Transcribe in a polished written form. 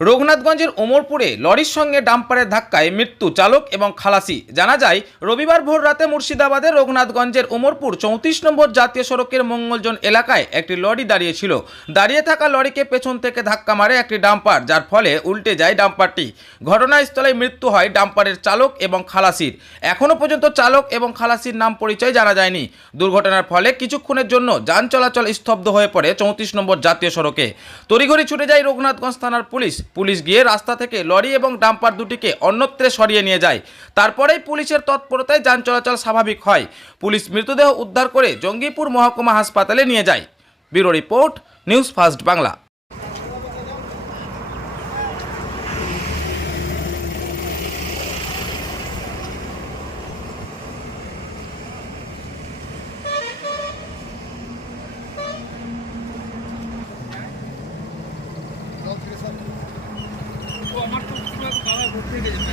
রঘুনাথগঞ্জের ওমরপুরে লরির সঙ্গে ডাম্পারের ধাক্কায় মৃত্যু চালক এবং খালাসি। জানা যায়, রবিবার ভোর রাতে মুর্শিদাবাদের রঘুনাথগঞ্জের ওমরপুর 34 নম্বর জাতীয় সড়কের মঙ্গলজন এলাকায় একটি লরি দাঁড়িয়েছিল। দাঁড়িয়ে থাকা লরিকে পেছন থেকে ধাক্কা মারে একটি ডাম্পার, যার ফলে উল্টে যায় ডাম্পারটি। ঘটনাস্থলে মৃত্যু হয় ডাম্পারের চালক এবং খালাসির। এখনও পর্যন্ত চালক এবং খালাসির নাম পরিচয় জানা যায়নি। দুর্ঘটনার ফলে কিছুক্ষণের জন্য যান চলাচল স্তব্ধ হয়ে পড়ে 34 নম্বর জাতীয় সড়কে। তড়িঘড়ি ছুটে যায় রঘুনাথগঞ্জ থানার পুলিশ গিয়ে রাস্তা থেকে লরি এবং ডাম্পার দুটিকে অন্যত্রে সরিয়ে নিয়ে যায়। তারপরেই পুলিশের তৎপরতায় যান চলাচল স্বাভাবিক হয়। পুলিশ মৃতদেহ উদ্ধার করে জঙ্গিপুর মহকুমা হাসপাতালে নিয়ে যায়। Bureau report, news first Bangla. আমার তো বাবা ঘুরতে গেছে।